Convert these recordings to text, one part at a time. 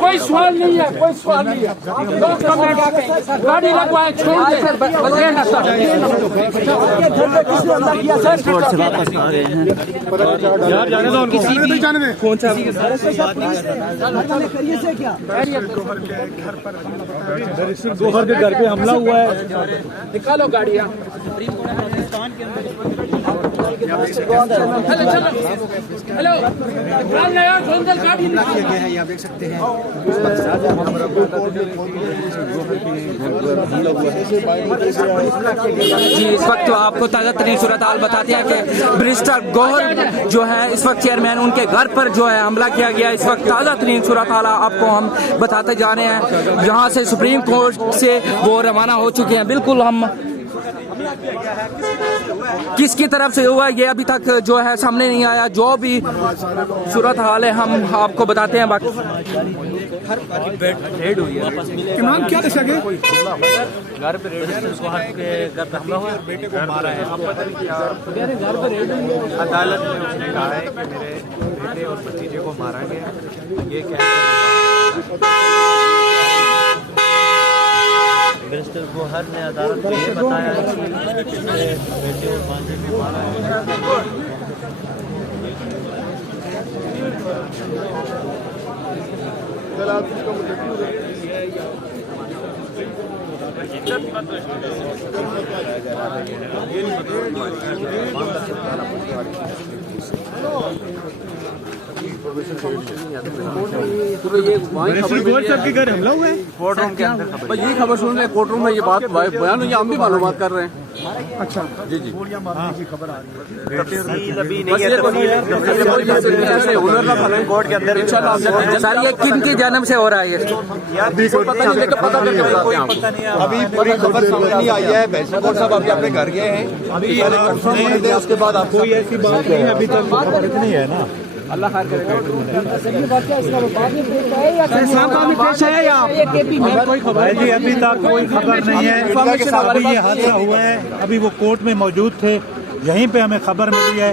कोई सवाल नहीं है, कोई सवाल नहीं है। गाड़ी लगवाए, छोड़ दे। यार जाने दो उनको, जाने दे। कौन सा गोहर के घर पे हमला हुआ है, निकालो गाड़ियाँ। हेलो गाड़ी आप देख सकते हैं। जी इस वक्त तो आपको ताज़ा तरीन सूरत हाल बताते हैं कि बैरिस्टर गौहर जो है इस वक्त चेयरमैन, उनके घर पर जो है हमला किया गया। इस वक्त ताज़ा तरीन सूरत हाल आपको हम बताते जा रहे हैं। यहाँ से सुप्रीम कोर्ट से वो रवाना हो चुके हैं। बिल्कुल हम किसकी तरफ से हुआ ये अभी तक जो है सामने नहीं आया। जो भी सूरत हाल है हम आपको बताते हैं। बाकी रेड हुई है, इमाम क्या दशा गए? घर पे रेड है, घर पे हमला हुआ, बेटे को मारा है। अदालत में उसने कहा है कि मेरे बेटे और भतीजे को मारा गया। ये क्या बैरिस्टर गौहर ने अदालत में ये बताया कि मेरे बेटे और भांजे को मारा है। के घर हमला हुआ है, कोर्ट रूम के अंदर खबर, यही खबर सुन रहे हैं। कोर्ट रूम में ये बात बयान हुई, हम भी मालूमात कर रहे हैं। अच्छा जी जी, तफसील अभी बस नहीं है। कोर्ट के अंदर सर ये किन की जन्म से हो रहा है ये? पता नहीं, लेकिन पता करके बताते हैं। अभी पूरी खबर सामने नहीं आई है। बैरिस्टर साहब अभी अपने घर गए हैं, अभी कंफर्म होने दें, उसके बाद आपको कोई ऐसी बात नहीं है अभी तक, खबर इतनी है ना। अल्लाह खैर करेगा। जी अभी तक कोई खबर नहीं है। अभी ये हादसा हुआ है, अभी वो कोर्ट में मौजूद थे, यहीं पे हमें खबर मिली है।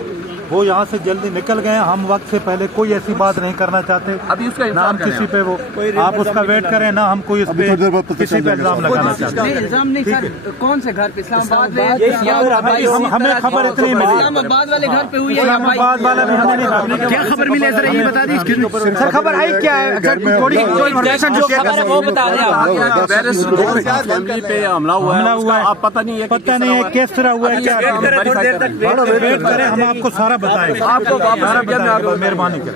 वो यहाँ से जल्दी निकल गए। हम वक्त से पहले कोई ऐसी बात नहीं करना चाहते। अभी उसका ना हम किसी पे वो आप उसका वेट करें, ना हम कोई इस पे किसी पे इल्जाम लगाना चाहते। इल्जाम नहीं सर, कौन से घर पे? इस्लामाबाद में? हमें खबर इतनी मिली। इस्लामाबाद वाले घर पे हुई है? इस्लामाबाद वाला भी हमें नहीं खबर। क्या खबर मिली है, ये बता दी सर खबर आई क्या है? थोड़ी इन्फॉर्मेशन जो खबर है वो बता दें आप। फैमिली पे हमला हुआ है, आप पता नहीं है, पता नहीं है किस तरह हुआ है, क्या वेट करें, हम आपको सारा बताएंगे। आपको मेहरबानी करें।